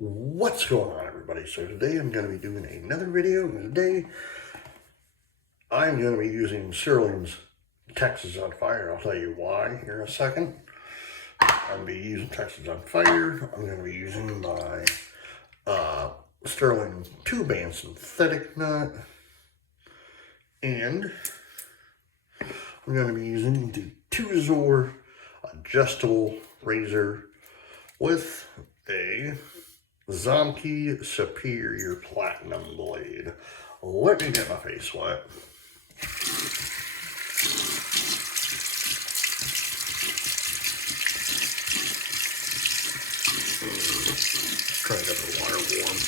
What's going on, everybody? So today I'm going to be doing another video, and today I'm going to be using Stirling's Texas on Fire. I'll tell you why here in a second. I'm going to be using Texas on Fire. I'm going to be using my Stirling 2-band synthetic nut, and I'm going to be using the 2-Zor adjustable razor with a Zomke Superior Platinum blade. Let me get my face wet. Try to get the water warm.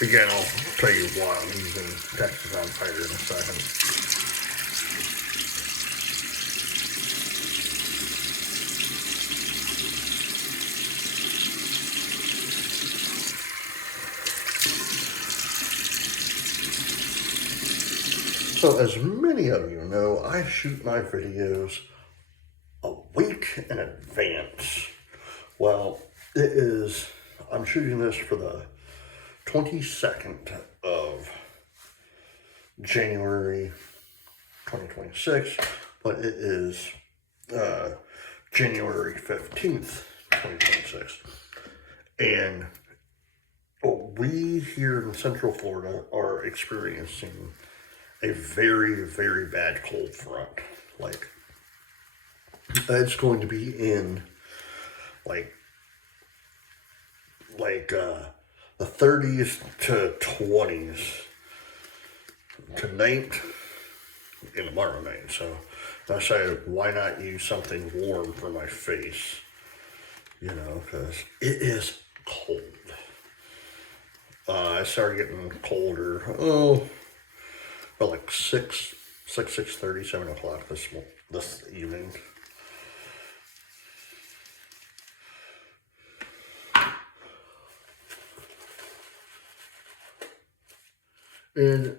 Again, I'll tell you why I'm using Texas on Fire in a second. So as many of you know, I shoot my videos a week in advance. Well, I'm shooting this for the 22nd of January 2026, but it is January 15th, 2026. And we here in Central Florida are experiencing a very, very bad cold front. Like, it's going to be in the 30s to 20s tonight and tomorrow night. So I decided, why not use something warm for my face? You know, because it is cold. I started getting colder, about like 6:30, 7 o'clock this evening. And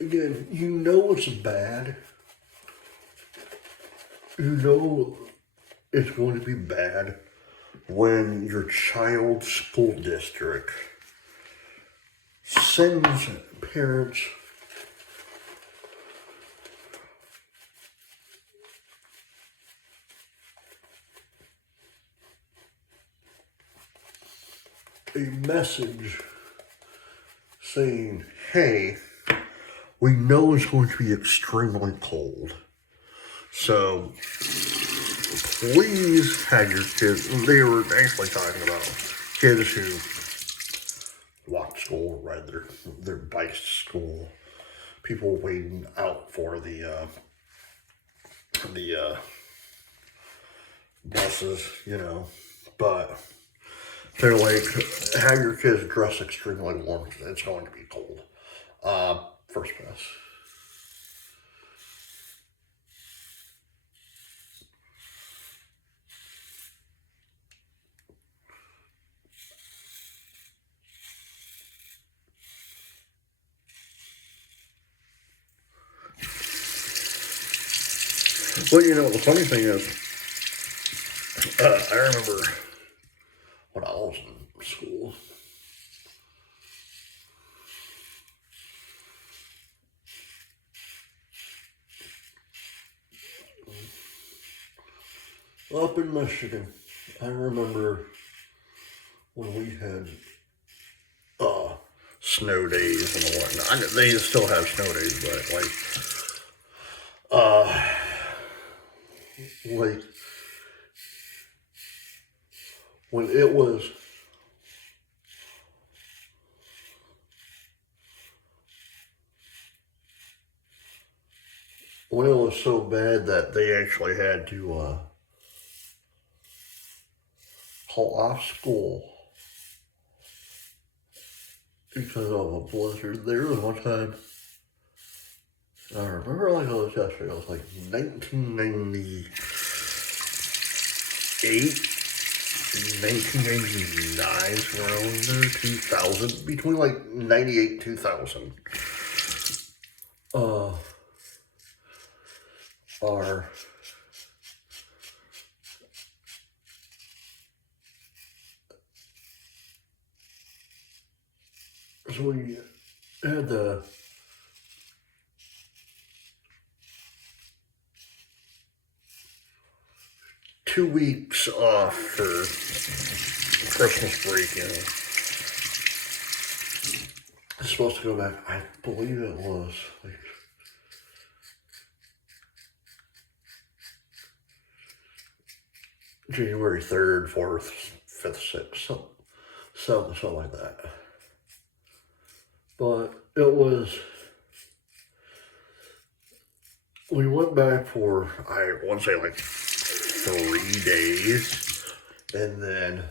again, you know it's bad. You know it's going to be bad when your child's school district sends parents a message saying, hey, we know it's going to be extremely cold, so please have your kids. They were actually talking about kids who walk to school, ride their bikes to school, people waiting out for the buses, you know, but they're like, have your kids dress extremely warm because it's going to be cold. First pass. Well, you know, the funny thing is, I remember when I was in school, up in Michigan, I remember when we had snow days and whatnot. They still have snow days, but like when it was so bad that they actually had to call off school because of a blizzard. There was one time, I remember like it was yesterday, it was like 1998, 1999 around there, 2000, between like 98 2000. are so we had the 2 weeks off for Christmas break, I'm supposed to go back, I believe it was like January 3rd, 4th, 5th, 6th, something like that. But it was, we went back for, I want to say like 3 days, and then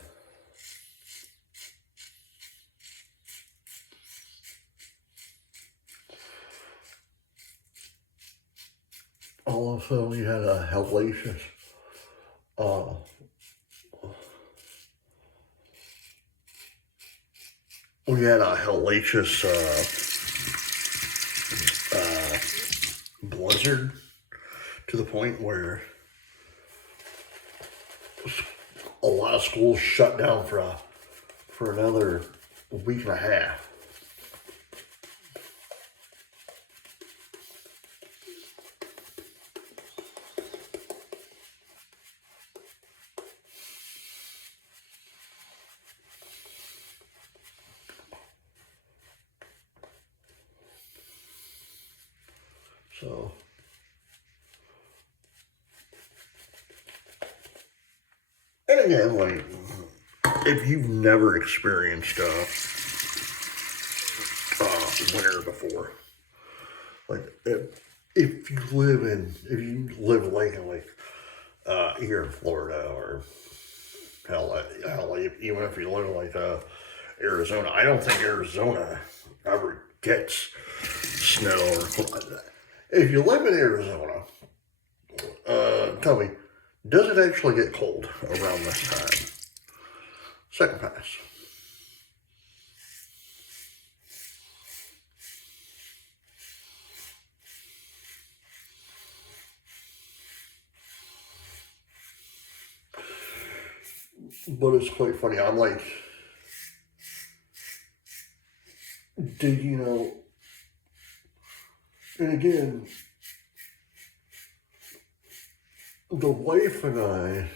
all of a sudden we had a hellacious, blizzard to the point where a lot of schools shut down for another week and a half. So and again, like, if you've never experienced winter before, like if you live like in here in Florida, or hell, even if you live like Arizona, I don't think Arizona ever gets snow or something like that. If you live in Arizona, tell me, does it actually get cold around this time? Second pass. But it's quite funny. I'm like, did you know? And again, the wife and I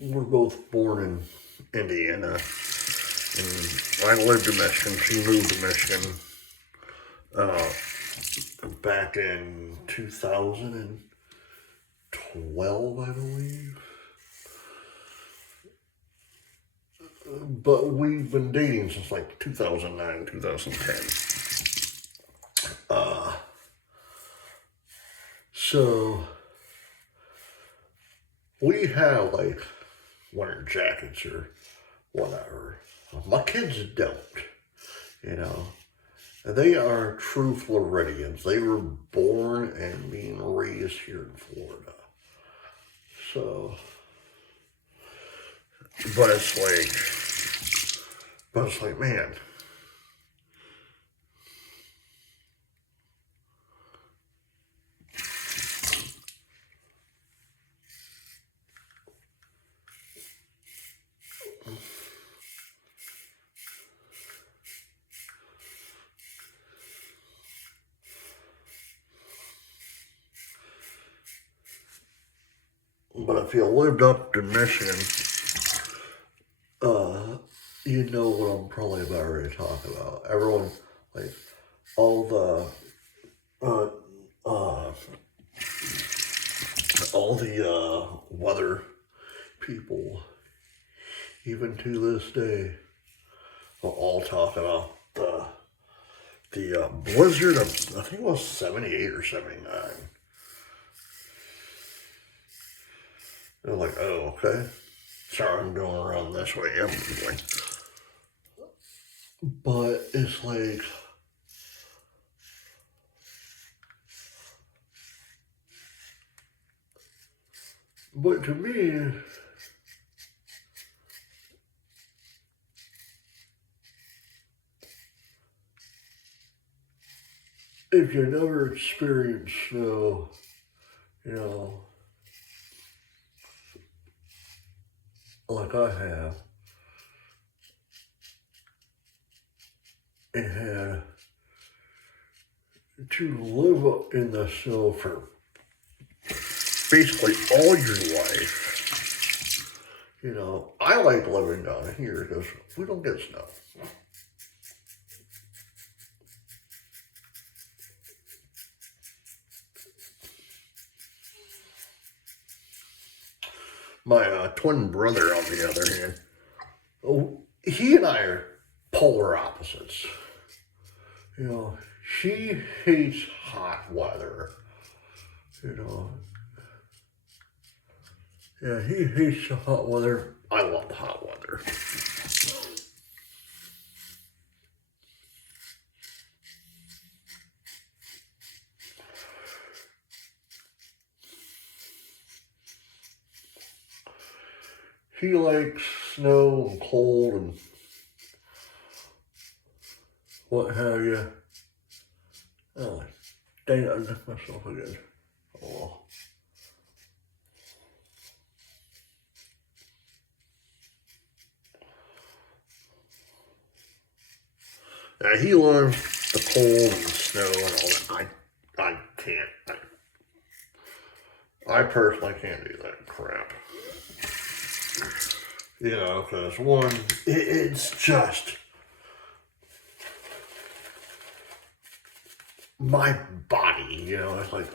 were both born in Indiana, and I lived in Michigan. She moved to Michigan back in 2012, I believe. But we've been dating since like 2009, 2010. So we have like winter jackets or whatever. My kids don't, you know. And they are true Floridians. They were born and being raised here in Florida. So, but it's like, man. But if you lived up in Michigan, you know what I'm probably about ready to talk about. Everyone, like, all the weather people, even to this day, will all talk about the blizzard of, I think it was 78 or 79. They're like, oh, okay. Sorry, I'm going around this way. Everything. But it's like, but to me, if if you never experienced snow, you know, like I have, and had to live in the snow for basically all your life. You know, I like living down here because we don't get snow. My twin brother, on the other hand, he and I are polar opposites. You know, she hates hot weather. You know, yeah, he hates the hot weather. I love hot weather. He likes snow and cold and what have you. Oh, dang it, I left myself again. Oh. Now, he loves the cold and snow and all that. I can't. I personally can't do that crap. You know, because one, it's just my body, you know, it's like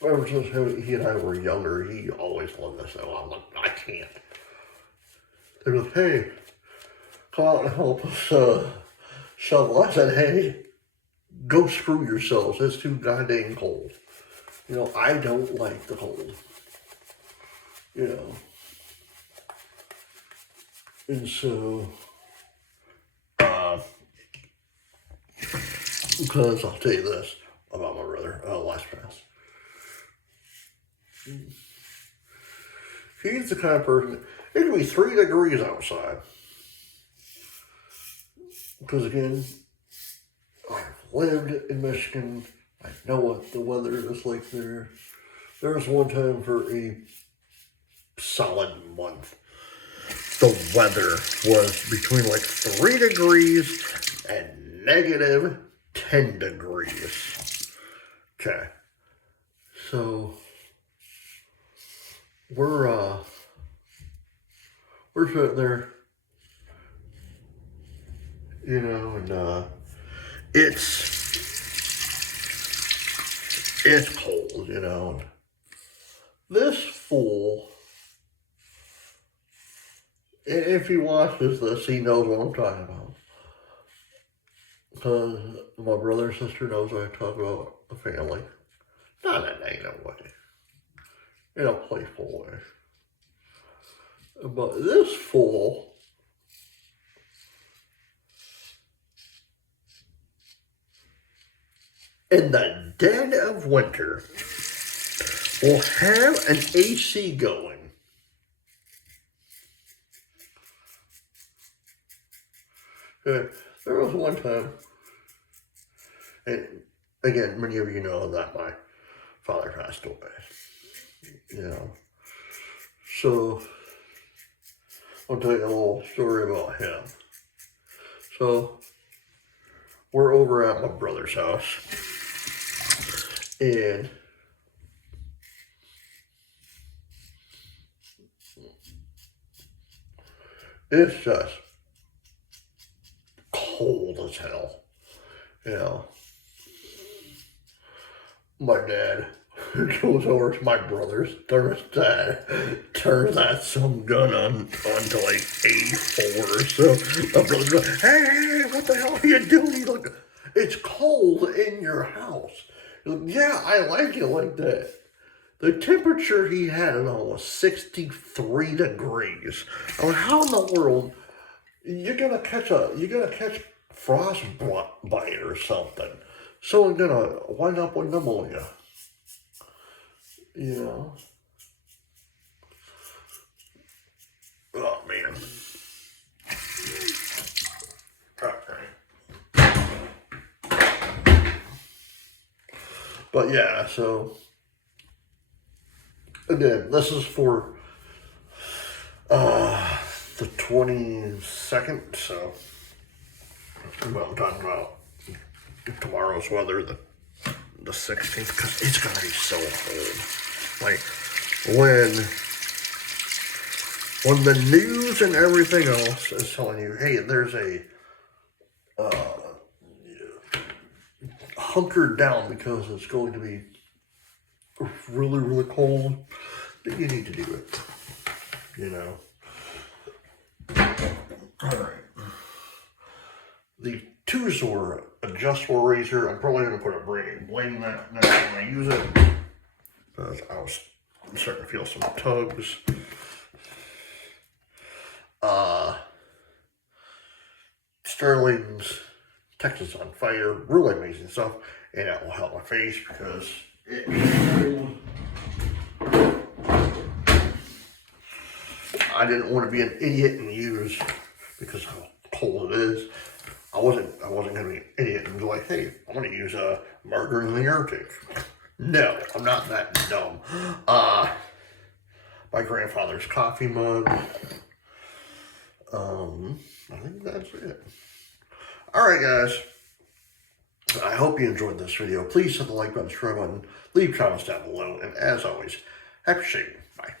ever since he and I were younger, he always loved the snow. I'm like, I can't. They're like, hey, come out and help us shovel. I said, hey, go screw yourselves. It's too goddamn cold. You know, I don't like the cold. You know. And so, because I'll tell you this about my brother, last pass. He's the kind of person, it can be 3 degrees outside. Because again, I've lived in Michigan. I know what the weather is like there. There was one time for a solid month, the weather was between like 3 degrees and negative 10 degrees. Okay. So we're sitting there, you know, and it's cold, you know. This fool, if he watches this, he knows what I'm talking about. Because my brother and sister knows I talk about the family. Not in a negative way. In a playful way. But this fool, in the dead of winter, will have an AC going. There was one time, and again, many of you know that my father passed away. You know, so I'll tell you a little story about him. So we're over at my brother's house, and it's just cold as hell. You know, my dad goes over to my brother's thermostat, turns that some gun onto like 84 or so. My brother goes, hey, what the hell are you doing? He's like, it's cold in your house. He's like, yeah, I like it like that. The temperature he had it on was 63 degrees. I mean, how in the world you're gonna catch frostbite or something? Someone's gonna wind up with pneumonia. You know? Oh, man. Okay. But yeah, so again, this is for the 22nd. So, well, I'm talking about tomorrow's weather, the 16th, because it's gonna be so cold. Like when the news and everything else is telling you, hey, there's a hunkered down because it's going to be really, really cold, then you need to do it. You know. All right. The Tuzor adjustable razor, I'm probably going to put a blame that next time I use it. I'm starting to feel some tugs. Stirling's Texas on Fire, really amazing stuff, and that will help my face because it's cold. I didn't want to be an idiot and use, because how cold it is, I wasn't going to be an idiot and be like, hey, I'm going to use a margarine in the Arctic. No, I'm not that dumb. My grandfather's coffee mug. I think that's it. Alright guys, I hope you enjoyed this video. Please hit the like button, subscribe button, leave comments down below, and as always, happy shading. Bye.